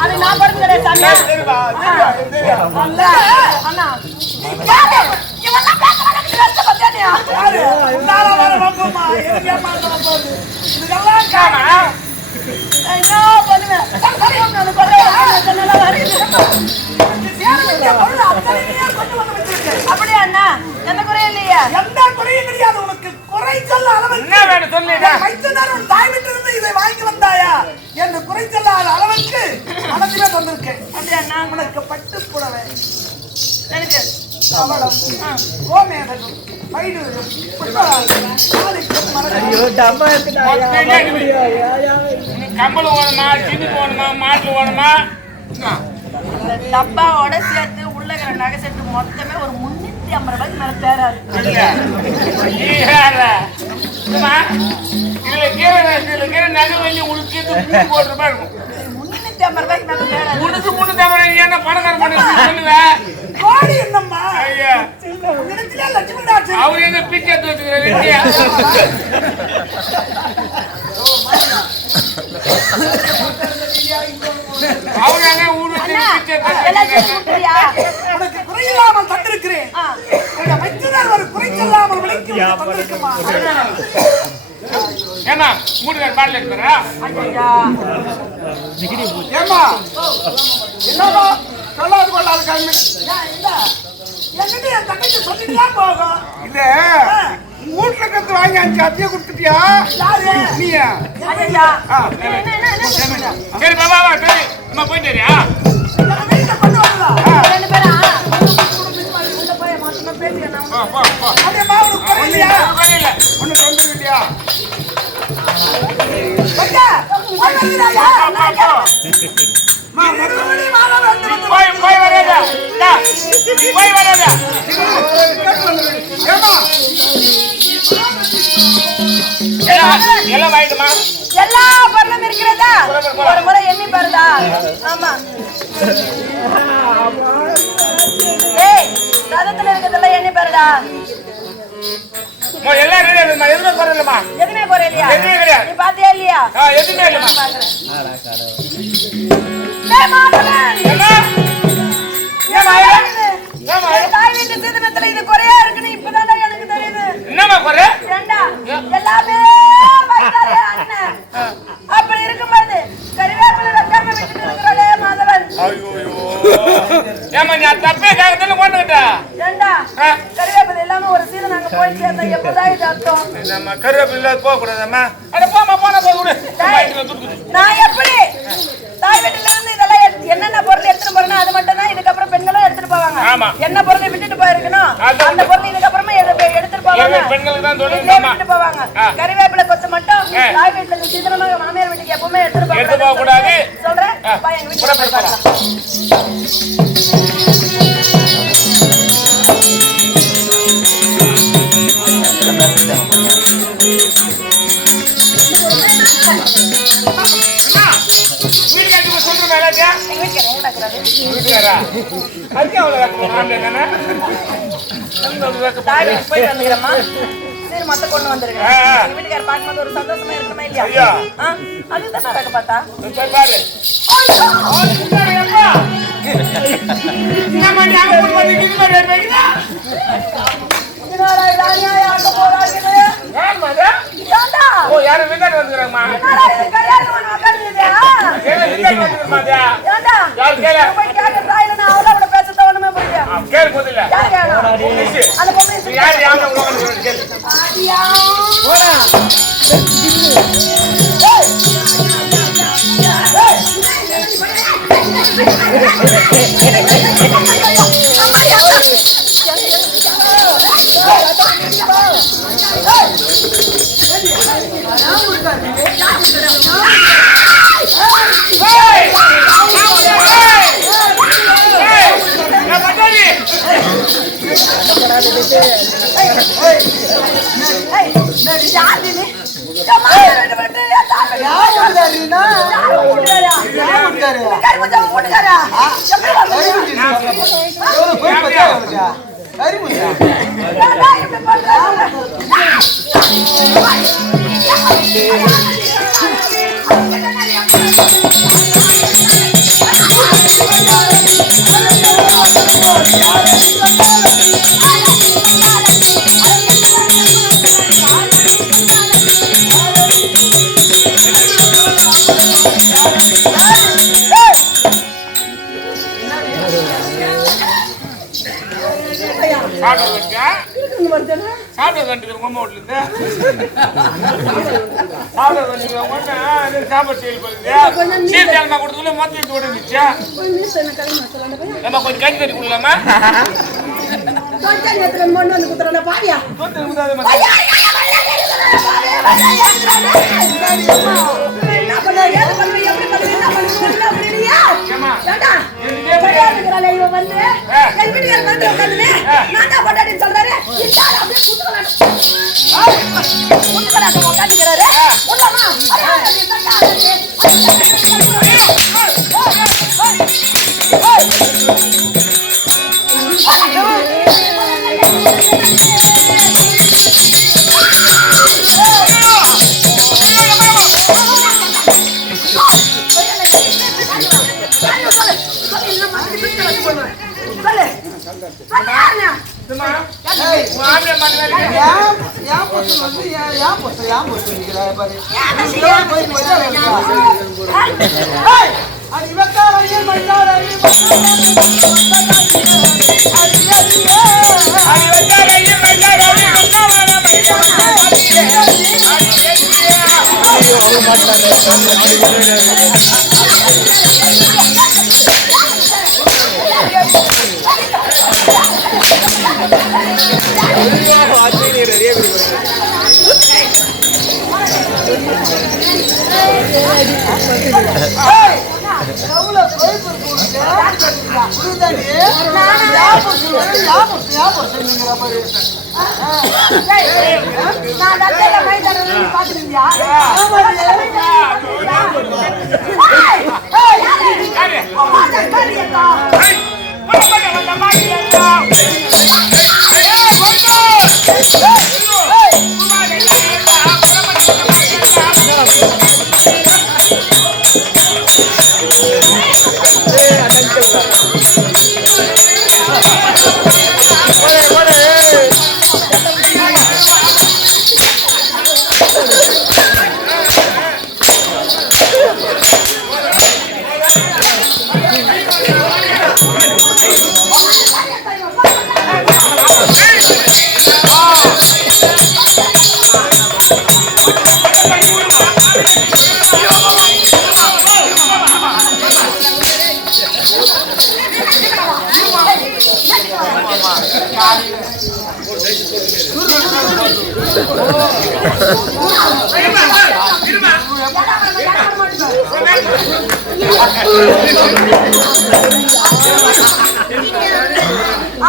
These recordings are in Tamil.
அது நான் படுத்து கிடையாது அண்ணா என்ன பண்ணுவேன் அப்படியா அண்ணா எந்த குறையும் இல்லையா எந்த குறையும் கிடையாது உனக்கு குறைச்சல் அளவுக்கு தாய் வீட்டிலிருந்து இதை வாங்கி வந்தாயா என்று குறைச்சல் அளவுக்கு மனதிலே தந்திருக்கேன் அப்படியா அண்ணா உனக்கு பட்டு புடவை எனக்கு கவலம் கோமேதகம் கம்பல் ஓடமா சின்னி போடணுமா மாட்டு ஓடமா டப்பாவோட சேர்த்து உள்ள நகை செட்டு மொத்தமே ஒரு 350 ரூபாய்க்கு மேல தேராது இதுல கீரை நகை வெளியே உனக்கு போட்டு ரூபாய் இருக்கும் 350 ரூபாய்க்கு மேல தேராது உனக்கு 350 என்ன பணக்கார பண்ண சொல்லுவேன் கோடி என்னம்மா ஐயா லட்சுமி டாக்டர் அவர் என்ன பிச்சை வச்சுக்கிறேன் அவர் எங்க ஊரு உனக்கு குறையில்லாமல் தந்திருக்கிறேன் மைத்துனர் ஒரு குறைச்சல்லாமல் விளைக்கும் ஏமா மூடுகார் பாடல இருக்கிறா ஏமா என்னவா சொல்லாது கொள்ளாது கல்வி என்கிட்ட என் தங்கச்சி சொல்லிட்டு போகும் இல்ல வீட்டுல கத்து வாங்கி அஞ்சு அத்திய கொடுத்துட்டியா நீயா சரி பாபா சரி நம்ம போயிட்டு எல்லாம் வாங்கிட்டுமா எல்லா பொருளும் இருக்கிறதா ஒரு முறை எண்ணி பாருதா ஆமா ஏய் ரதத்துல இருக்கிறதெல்லாம் எண்ணி பாருடா எல்லாம் ரெடி ஆகுதுமா எதுவுமே குறையிலமா எதுவுமே குறையிலையா எதுவுமே கிடையாது நீ பாத்தியா இல்லையா எதுவுமே இல்லைமா தாய் வீட்டு சீதனத்துல இது குறையா இருக்குன்னு இப்பதான்டா எனக்கு தெரியுது என்னமா குறை ஏண்டா எல்லாமே அண்ணன் அப்படி இருக்கும்போது கறிவேப்பிலை வைக்காம விட்டுட்டு இருக்கிறாளே மாதவன் ஏமா நீ தப்பே காகத்துல கொண்டுட்டா ஏண்டா கறிவேப்பிலை இல்லாம ஒரு சீதன் அங்க போய் சேர்ந்தா எப்பதான் இது அர்த்தம் நம்ம கறிவேப்பிலை போக கூடாதம்மா அட போமா போன போய் விடு நான் எப்படி தாய் வீட்டுல இருந்து இதெல்லாம் என்னென்ன பொருள் எடுத்துட்டு போறேன்னா அது மட்டும் தான் இதுக்கப்புறம் பெண்களும் எடுத்துட்டு போவாங்க என்ன பொருளை விட்டுட்டு போயிருக்கணும் அந்த பொருள் இதுக்கப்புறமா எடுத்துட்டு போவாங்க பெண்களுக்கு தான் விட்டுட்டு போவாங்க கறிவேப்பிலை கொத்து மட்டும் தாய் வீட்டுல இருந்து சீதனமாக மாமியார் வீட்டுக்கு எப்பவுமே எடுத்துட்டு போக கூடாது சொல்றேன் எங்க வீட்டுல போயிட்டு வந்துக்கிறேம்மா சரி மொத்த கொண்டு வந்துருக்கேன் எங்க வீட்டுக்கார பார்க்கும்போது ஒரு சந்தோஷமா இருக்கணுமா இல்லையா அதுதான் நடக்க பார்த்தா யாரும் வீட்டாடி வந்துக்கிறாங்கம்மா கேள்வி போதில்ல யாரு யாரும் கேள்வி கறி சாப்பிட கண்டுக்கிற உங்க வீட்டுல இருந்து சாப்பிட கண்டுக்கிறவங்க சாப்பாடு செய்யப்படுது சீர்தானமா கொடுத்ததுல மொத்தம் ஓடிச்சு நம்ம கொஞ்சம் கஞ்சி தண்ணி கொடுக்கலாமா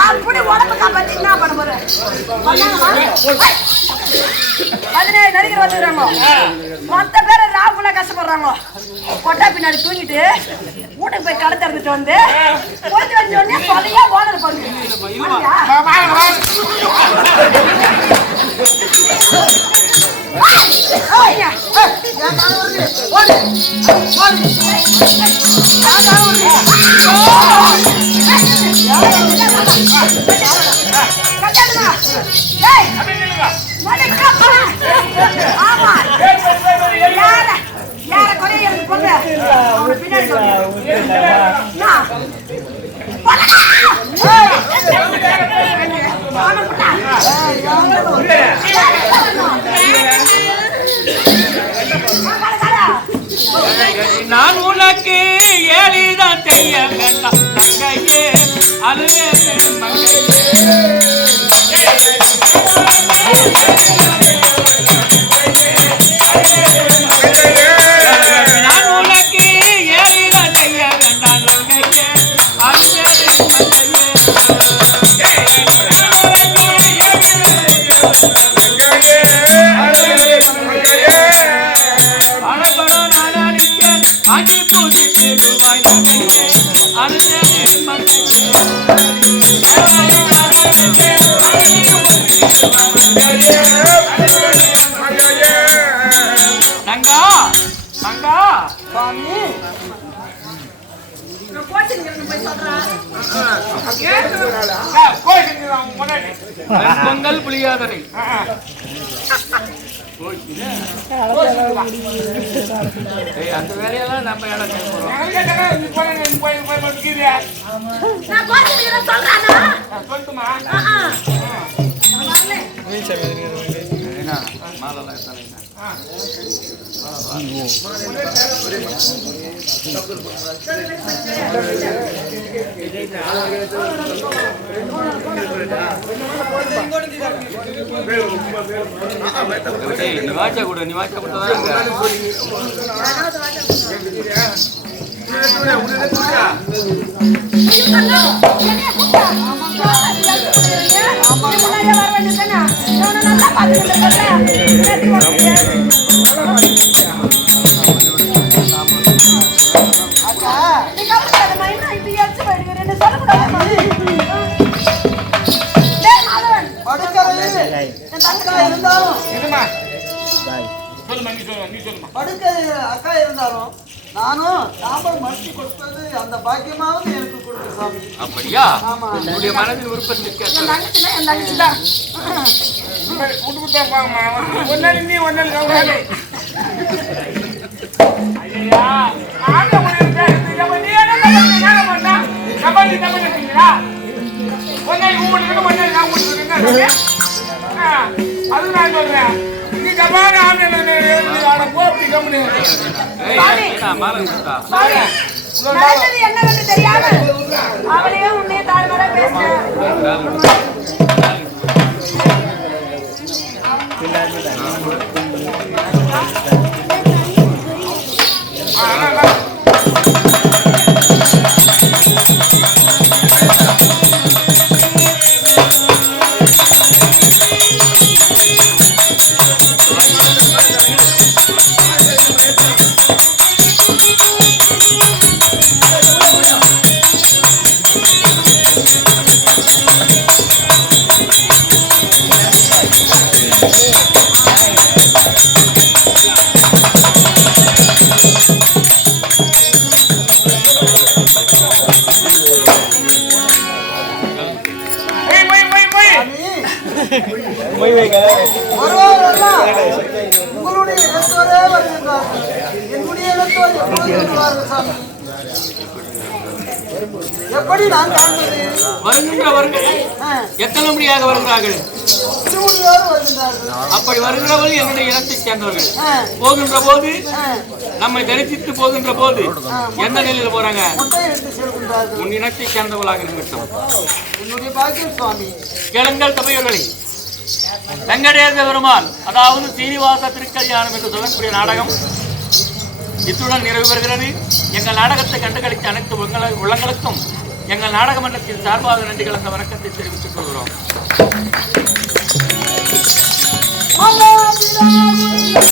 அப்படி உடம்பு காப்பாத்தி என்ன பண்ண போற? 17 நடிகர் வந்துடுறாங்க. மொத்த பேர் ராப்புல கஷ்டப்படுறாங்க. கொட்டா பின்னாடி தூங்கிட்டு வீட்டுக்கு போய் கடை திறந்துட்டு வந்து போயிட்டு வந்த உடனே சொல்லியா ஓனர் பண்ணுங்க. நான் உனக்கு ஏழிதான் செய்ய வேண்டாம் தங்கையே அழுவே நான் உனக்கு ஏழிதான் செய்ய வேண்டாம் தங்கையே அழுவே பொங்கல் புளியாதரை அந்த வேலையெல்லாம் நம்ம இடம் சொல்லுமா மாலை எத்தனை நீ வாச்சா கூட நீ வாச்சா கூட அக்கா இருந்தாலும் நானும் சாம்பல் மறுத்து கொடுப்பது அந்த பாக்கியமாவது எனக்கு கொடுங்க சாமி. அப்படியா? உன்னுடைய மனதின் விருப்பத்திற்கு அது நான் சொல்றேன். நீ கபான என்னவென்று தெரியாமல் அவளையே உன்னை தாழ்வர பேசினேன். உங்களுடைய இடத்தோரே வருகின்றார்கள். என்னுடைய இடத்தோர் எப்போது வருவார்கள் சாமி? எப்படி நான் காண்பது? வருகின்றவர்கள் எத்தனை மணியாக வருகிறார்கள்? திருமுடியோடு வருகின்றார்கள். அப்படி வருகிறவர்கள் என்னுடைய இனத்தை சேர்ந்தவர்கள். போகின்ற போது நம்மை தரிசித்து போகின்ற போது எந்த நிலையில் போறாங்க? முட்டை எடுத்து செல்கின்றார்கள். உன் இனத்தை சேர்ந்தவர்களாக இருக்கட்டும். என்னுடைய பாக்கியம் சுவாமி. கேளுங்கள் தமையர்களே, வெங்கடேச பெருமான் அதாவது சீனிவாச திருக்கல்யாணம் என்று சொல்லக்கூடிய நாடகம் இத்துடன் நிறைவு பெறுகிறது. எங்கள் நாடகத்தை கண்டுகளித்த அனைத்து உள்ளங்களுக்கும் எங்கள் நாடக மன்றத்தின் சார்பாக நன்றி கலந்த வணக்கத்தை தெரிவித்துக் கொள்கிறோம்.